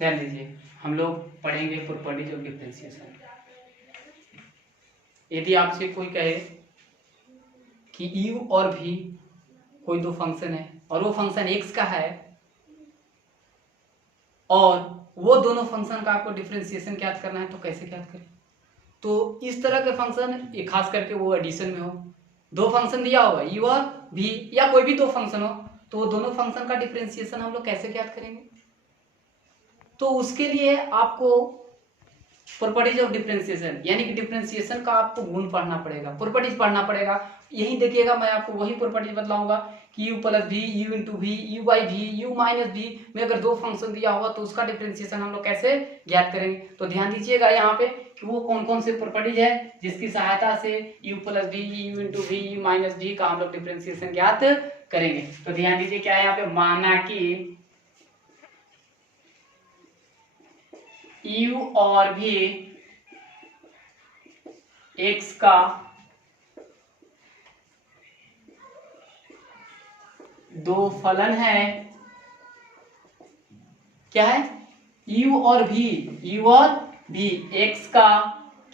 ध्यान दीजिए, हम लोग पढ़ेंगे प्रॉपर्टीज ऑफ डिफरेंशिएशन। यदि आपसे कोई कहे कि u और v कोई दो फंक्शन है और वो फंक्शन x का है और वो दोनों फंक्शन का आपको डिफरेंशिएशन ज्ञात करना है, तो कैसे ज्ञात करें? तो इस तरह के फंक्शन, खास करके वो एडिशन में हो, दो फंक्शन दिया होगा u और v या कोई भी दो फंक्शन हो, तो वो दोनों फंक्शन का डिफरेंशिएशन हम लोग कैसे ज्ञात करेंगे? तो उसके लिए आपको प्रॉपर्टीज ऑफ डिफरेंशिएशन यानी कि डिफरेंशिएशन का आपको गुण पढ़ना पड़ेगा, प्रॉपर्टीज पढ़ना पड़ेगा। यही देखिएगा, मैं आपको वही प्रॉपर्टीज बतलाऊंगा कि u plus v, u into v, u by v, u minus v में अगर दो फंक्शन दिया होगा तो उसका डिफरेंशिएशन हम लोग कैसे ज्ञात करेंगे। तो ध्यान दीजिएगा यहाँ पे कि वो कौन कौन से प्रॉपर्टीज है जिसकी सहायता से u plus v, u into v, u minus v का हम लोग डिफरेंशिएशन ज्ञात करेंगे। तो ध्यान दीजिए क्या है यहाँ पे, माना कि u और v x का दो फलन है। क्या है? u और v x का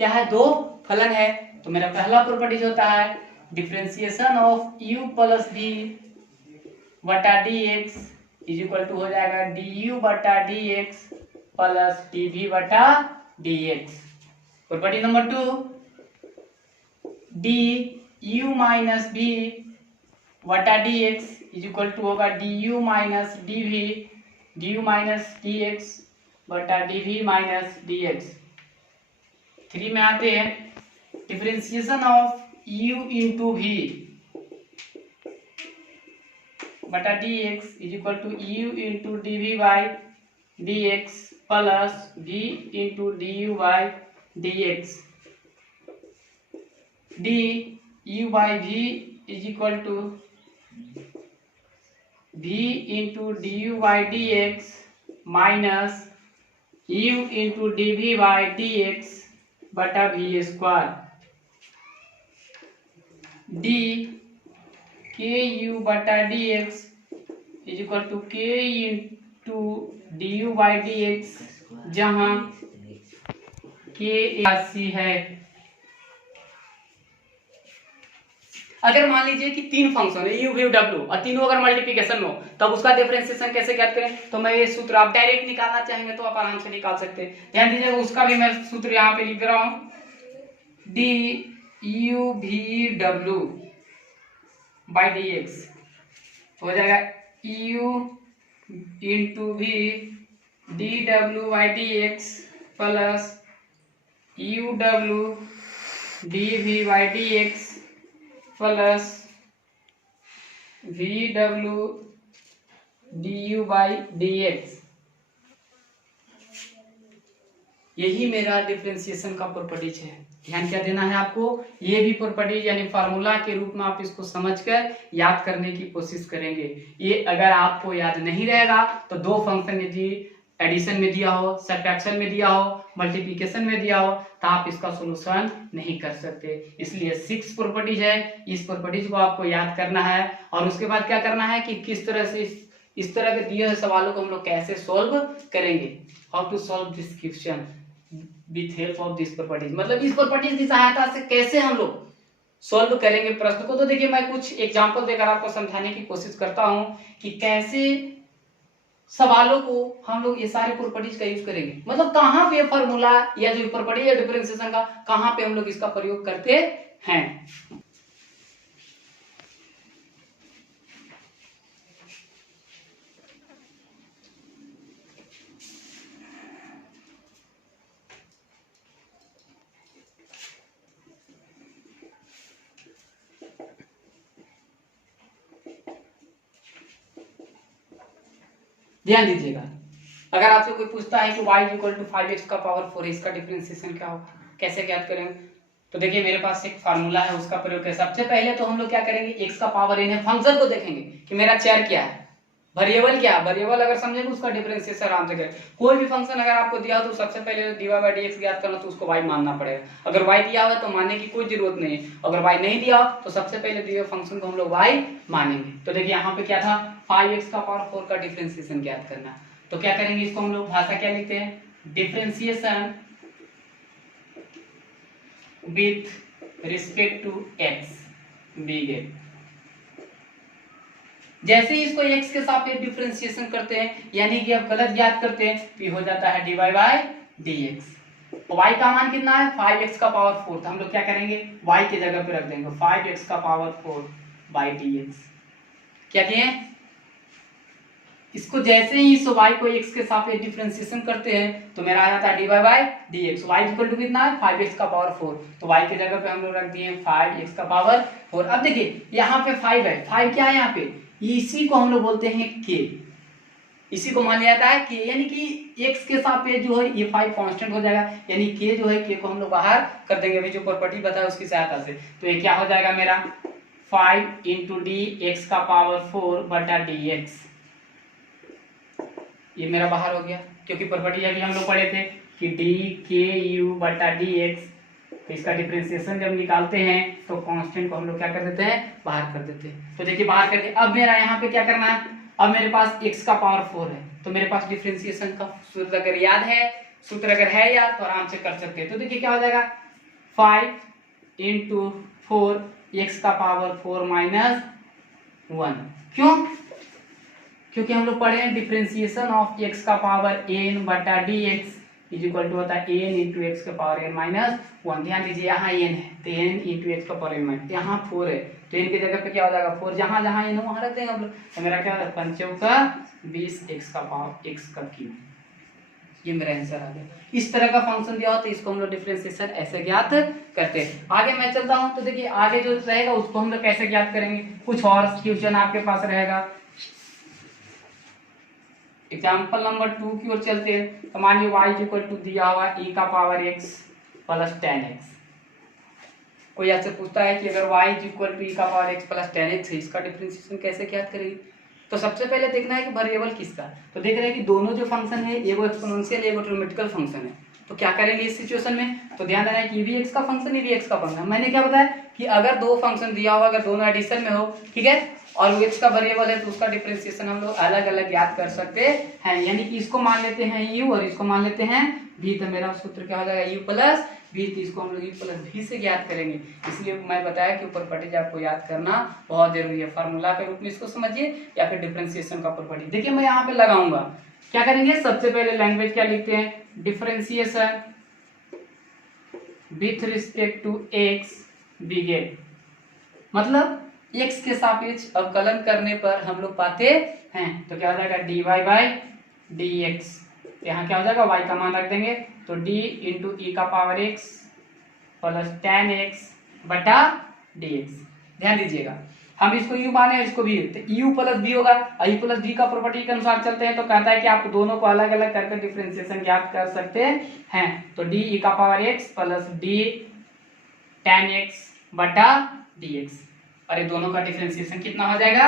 क्या है, दो फलन है। तो मेरा पहला प्रॉपर्टीज होता है differentiation of u plus v बटा dx इज इक्वल टू हो जाएगा du बटा dx प्लस dv बटा dx। Property number 2, du minus v बटा dx इज इक्वल टू होगा du minus dv, du minus dx बटा dv माइनस dx। 3 में आते हैं differentiation of u into v बटा dx is equal to u into dv by dx plus v into du by dx। du by v is equal to v into du by dx minus u into dv by dx बटा v square. d ku बटा dx is equal to k into du by dx, जहाँ k राशि है। अगर मान लीजिए कि तीन फंक्शन है u v w और तीनों अगर मल्टीप्लिकेशन में हो तब उसका डिफरेंशिएशन कैसे ज्ञात करें? तो मैं ये सूत्र आप डायरेक्ट निकालना चाहेंगे तो आप आराम से निकाल सकते हैं। ध्यान दीजिएगा, उसका भी मैं सूत्र यहाँ पे लिख रहा हूँ, d u v w by dx हो जाएगा u into v dw by dx plus uw dv by dx plus vw du by dx। यही मेरा डिफरेंशिएशन का प्रॉपर्टीज है। ध्यान क्या देना है आपको, ये भी प्रॉपर्टीज यानी फार्मूला के रूप में आप इसको समझकर याद करने की कोशिश करेंगे। ये अगर आपको याद नहीं रहेगा तो दो फंक्शन यदि एडिशन में दिया हो, सब्ट्रैक्शन में दिया हो, मल्टीप्लिकेशन में दिया हो तो आप इसका सॉल्यूशन नहीं कर सकते। इसलिए 6 प्रॉपर्टीज है, इस प्रॉपर्टीज को आपको याद करना है और उसके बाद क्या करना है कि किस तरह से इस तरह के दिए हुए सवालों को हम लोग कैसे सॉल्व करेंगे, how to solve this question with help of this properties, मतलब इस प्रॉपर्टीज की सहायता से कैसे हम लोग सॉल्व करेंगे प्रश्न को। तो देखिए, मैं कुछ एग्जांपल देकर आपको समझाने की कोशिश करता हूं कि कैसे सवालों को हम लोग ये सारे प्रॉपर्टीज का यूज करेंगे, मतलब कहाँ पे फॉर्मूला या जो प्रॉपर्टी है डिफरेंशिएशन का कहाँ पे हम लोग इसका प्रयोग करते हैं। ध्यान दीजिएगा, अगर आपसे कोई पूछता है कि y इक्वल टू 5x का पावर 4 इसका डिफरेंशिएशन क्या होगा, कैसे ज्ञात करेंगे? तो देखिए, मेरे पास एक फार्मूला है, उसका प्रयोग है। सबसे पहले तो हम लोग क्या करेंगे, x का पावर n है, फंक्शन को देखेंगे कि मेरा चर क्या है, वेरिएबल क्या है। वेरिएबल अगर समझेंगे उसका डिफरेंशिएशन आराम से करें। कोई भी फंक्शन अगर आपको दिया हो तो सबसे पहले dy बाई dx ज्ञात करना, तो उसको y मानना पड़ेगा। अगर y दिया हुआ है तो मानने की कोई जरूरत नहीं है, अगर y नहीं दिया हो तो सबसे पहले दिए फंक्शन को हम लोग y मानेंगे। तो देखिए यहाँ पे क्या था, 5x का पावर 4 का डिफरेंशिएशन ज्ञात करना। तो क्या करेंगे, इसको हम लोग भाषा क्या लिखते हैं, differentiation with respect to x be get. जैसे ही इसको x के सापेक्ष डिफरेंशिएशन करते हैं, यानी कि अब गलत ज्ञात करते हैं, तो ये हो जाता है dy बाय dx। y का मान कितना है, 5x का पावर 4, तो हम लोग क्या करेंगे, y के जगह पे रख देंगे 5x का पावर 4 बाई dx। क्या किए, इसको जैसे ही इस y को x के सापेक्ष डिफरेंशिएशन करते हैं तो मेरा आ जाता है dy by dx। y equal to कितना है, 5x का पावर 4, तो y के जगह पे हम लोग रख दिए 5x का पावर 4। अब देखिए यहाँ पे 5 है, 5 क्या है यहाँ पे, इसी को हम लोग बोलते हैं k, इसी को मान लिया जाता है k, यानी कि x के सापेक्ष जो है ये 5 कांस्टेंट हो जाएगा, यानी k जो है k को हम लोग बाहर कर देंगे अभी जो प्रॉपर्टी बताया उसकी सहायता से। तो ये क्या हो जाएगा मेरा 5 इंटू डी एक्स का पावर 4 बटा dx, ये मेरा बाहर हो गया, क्योंकि प्रॉपर्टी अभी हम लोग पढ़े थे कि डी के यू बटा dx, तो इसका डिफरेंशिएशन जब निकालते हैं तो कांस्टेंट को हम लोग क्या कर देते हैं, बाहर कर देते हैं। तो देखिए बाहर कर दिए। अब मेरा यहाँ पे क्या करना है, अब मेरे पास x का पावर 4 है, तो मेरे पास डिफरेंशिएशन का सूत्र अगर याद है, सूत्र अगर है याद तो आराम से कर सकते हैं। तो देखिए क्या हो जाएगा 5 इंटू 4 एक्स का पावर 4 माइनस 1। क्यों, क्योंकि हम लोग पढ़े हैं डिफरेंशिएशन ऑफ x का पावर n बटा dx इज इक्वल टू होता है n इंटू एक्स का पावर n माइनस 1। ध्यान दीजिए यहाँ n है तो n इंटू एक्स का पावर n माइनस, यहाँ 4 है तो n की जगह पे क्या हो जाएगा 4, जहाँ जहाँ n वहाँ रख देंगे हम लोग। तो मेरा क्या है 5 का 20 x का पावर x का क्यूब, ये मेरा आंसर आ गया। इस तरह का फंक्शन दिया हो तो इसको हम लोग डिफरेंशिएशन ऐसे ज्ञात करते हैं। आगे मैं चलता हूँ, तो देखिए आगे जो रहेगा उसको हम लोग कैसे ज्ञात करेंगे, कुछ और क्वेश्चन आपके पास रहेगा। एग्जाम्पल नंबर 2 की ओर चलते हैं। तो मान लीजिए y इक्वल टू दिया हुआ e का पावर x प्लस 10x। कोई आपसे पूछता है कि अगर y इक्वल टू e का पावर x प्लस 10x है, इसका डिफरेंशिएशन कैसे ज्ञात करेंगे। तो सबसे पहले देखना है कि वेरिएबल किसका। तो देख रहे हैं कि दोनों जो फंक्शन है एगो एक्सपोनेंशियल एगो ट्रिग्नोमेट्रिकल फंक्शन है। तो क्या करेंगे इस सिचुएशन में, तो ध्यान देना है कि ये भी x का फंक्शन, ये भी x का फंक्शन। मैंने क्या बताया कि अगर दो फंक्शन दिया हुआ, अगर दोनों एडिशन में हो, ठीक है, और वो x का वेरिएबल है तो उसका डिफरेंशिएशन हम लोग अलग अलग ज्ञात कर सकते हैं। यानी कि इसको मान लेते हैं u और इसको मान लेते हैं v, तो मेरा सूत्र क्या हो जाएगा u प्लस v, तो इसको हम लोग u प्लस v से ज्ञात करेंगे। इसलिए मैं बताया कि प्रॉपर्टीज आपको याद करना बहुत जरूरी है। फार्मूला के रूप में इसको समझिए या फिर डिफरेंशिएशन का प्रॉपर्टी। देखिए मैं यहाँ पे लगाऊंगा, क्या करेंगे, सबसे पहले लैंग्वेज क्या लिखते हैं, differentiation with respect to x be get, मतलब x के सापेक्ष अवकलन करने पर हम लोग पाते हैं तो क्या हो जाएगा dy बाई dx। यहाँ क्या हो जाएगा y का मान रख देंगे तो d इंटू ई का पावर x प्लस 10x बटा dx। ध्यान दीजिएगा हम इसको u माने हैं, इसको v, तो u प्लस v होगा। u प्लस v का प्रॉपर्टी के अनुसार चलते हैं तो कहता है कि आप दोनों को अलग अलग करके डिफरेंशिएशन ज्ञात कर सकते हैं। तो d ई का power x plus d 10x बटा dx, और ये दोनों का डिफरेंशिएशन कितना हो जाएगा,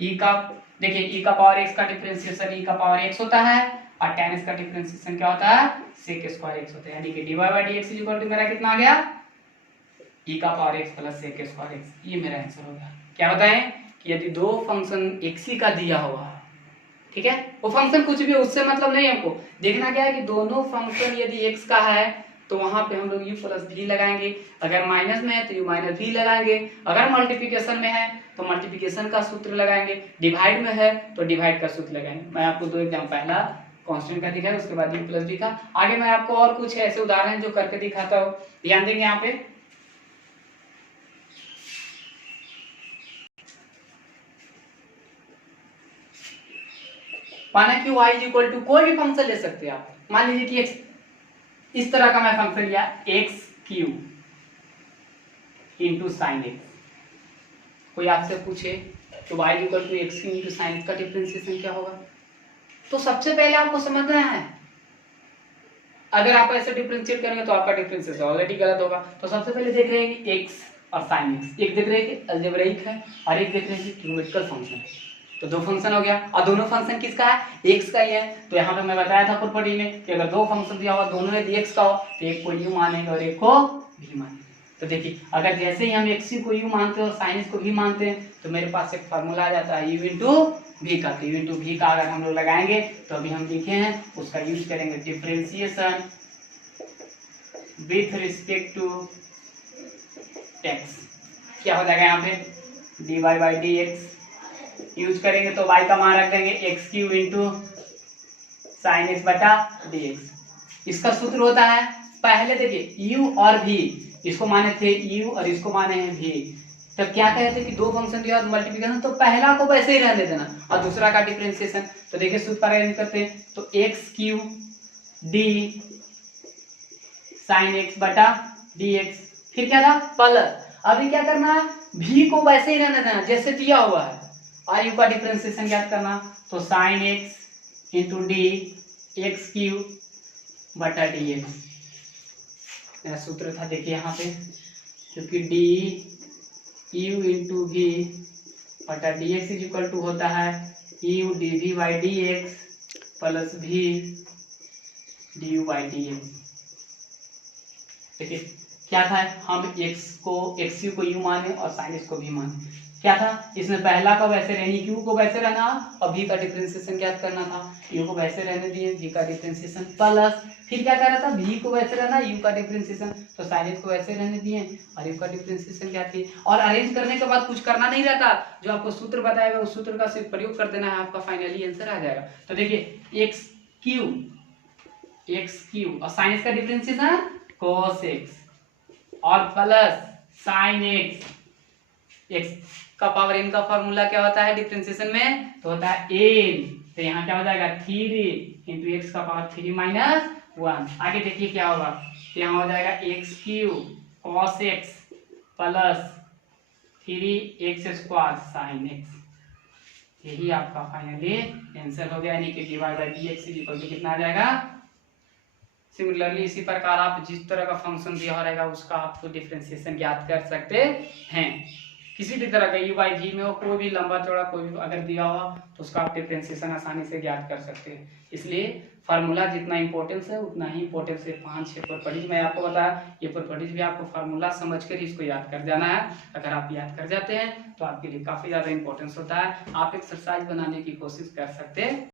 e का, देखिए e का पावर x का डिफरेंशिएशन e का पावर x होता है और 10x का डिफरेंशिएशन क्या होता है sec स्क्वायर x होता है। यानी कि dy by dx equal to मेरा कितना आ गया, e का power x plus sec square x। ये मेरा आंसर होगा। क्या बताएं कि यदि दो फंक्शन x ही का दिया हुआ, ठीक है, वो फंक्शन कुछ भी उससे मतलब नहीं है, हमको देखना क्या है कि दोनों फंक्शन यदि x का है तो वहां पे हम लोग u प्लस v लगाएंगे, अगर माइनस में है तो u माइनस v लगाएंगे, अगर मल्टीप्लिकेशन में है तो मल्टीप्लिकेशन का सूत्र लगाएंगे, डिवाइड में है तो डिवाइड का सूत्र लगाएंगे। मैं आपको दो एग्जाम, पहला कांस्टेंट का दिखाया उसके बाद u प्लस v का। आगे मैं आपको और कुछ ऐसे उदाहरण जो करके दिखाता हूँ, ध्यान देंगे यहाँ पे। माना कि y इक्वल टू कोई भी फंक्शन ले सकते हैं आप, मान लीजिए कि x, इस तरह का मैं फंक्शन लिया x cube into sine x. कोई आपसे पूछे तो y equal to x cube into sine x का डिफरेंशिएशन क्या होगा, तो सबसे पहले आपको समझना है, अगर आप ऐसे डिफरेंशिएट करेंगे तो आपका डिफरेंशिएशन ऑलरेडी गलत होगा। तो सबसे पहले देख रहे हैं कि एक्स और साइन एक्स, एक देख रहे हैं कि अलजेब्रिक है और एक देख रहे हैं कि ट्रिग्नोमेट्रिकल फंक्शन है। तो दो फंक्शन हो गया और दोनों फंक्शन किसका है, x का ही है। तो यहाँ पे मैं बताया था प्रॉपर्टी में कि अगर दो फंक्शन दिया हुआ दोनों यदि x का हो तो एक को u मानेंगे और एक को v मानेंगे। तो देखिए अगर जैसे ही हम एक्स को यू मानते हैं और साइन एक्स को भी मानते हैं तो मेरे पास एक फार्मूला आ जाता है यू इंटू भी का। तो यू इंटू भी का अगर हम लोग लगाएंगे तो अभी हम लिखे हैं उसका यूज करेंगे differentiation with respect to x. क्या हो जाएगा यहाँ पे d y by d x use करेंगे तो y का मान रख देंगे x cube into sine x बटा डी एक्स। इसका सूत्र होता है पहले देखिए u और v, इसको माने थे u और इसको माने हैं v। तब क्या कहते थे कि दो फंक्शन दिया और मल्टीप्लिकेशन तो पहला को वैसे ही रहने देना और दूसरा का डिफरेंशिएशन। तो देखिए सूत्र पर अरेंज करते हैं तो x Q D sign x बटा डी एक्स, फिर क्या था प्लस, अभी क्या करना है v को वैसे ही रहने देना जैसे दिया हुआ है और u का डिफरेंशिएशन ज्ञात करना तो sine x into d x Q बटा डी एक्स। मेरा सूत्र था देखिए यहाँ पे क्योंकि डी यू इंटू वी बटा d x is equal to होता है u d v by d x plus भी d u by d x. देखिए क्या था हम एक्स यू को यू माने और साइन एक्स को भी माने। क्या था इसमें पहला का वैसे रहनी क्यू को वैसे रहना और v का डिफरेंशिएशन ज्ञात करना था। u को वैसे रहने दिए v का डिफरेंशिएशन प्लस फिर क्या कर रहा था v को वैसे रहना u का डिफरेंशिएशन तो साइन एक्स को वैसे रहने दिए और u का डिफरेंशिएशन क्या थी। और अरेंज करने के बाद कुछ करना नहीं रहता, जो आपको सूत्र बताया उस सूत्र का सिर्फ प्रयोग कर देना है, आपका फाइनली आंसर आ जाएगा। तो देखिए एक्स क्यू और साइन एक्स का डिफरेंशिएशन cos x और प्लस साइन एक्स का पावर n का फॉर्मूला क्या होता है डिफरेंशिएशन में तो होता है n। तो यहाँ क्या हो जाएगा 3 इंटू एक्स का पावर 3 माइनस 1। आगे देखिए क्या होगा तो यहाँ हो जाएगा x cube cos x plus 3 x square sine x. यही आपका फाइनली आंसर हो गया, यानी कि d y by d x equal to कितना आ जाएगा। सिमिलरली इसी प्रकार आप जिस तरह का फंक्शन दिया रहेगा उसका आपको डिफरेंशिएशन ज्ञात कर सकते हैं। किसी भी तरह का यू बाई जी में हो कोई भी लंबा चौड़ा कोई भी अगर दिया हुआ तो उसका आप डिफरेंशिएशन आसानी से ज्ञात कर सकते हैं। इसलिए फार्मूला जितना इंपॉर्टेंस है उतना ही इंपॉर्टेंस है 5-6 प्रॉपर्टीज मैं आपको बताया। ये प्रॉपर्टीज भी आपको फार्मूला समझकर ही इसको याद कर जाना है। अगर आप याद कर जाते हैं तो आपके लिए काफी ज्यादा इंपॉर्टेंस होता है। आप एक्सरसाइज बनाने की कोशिश कर सकते हैं।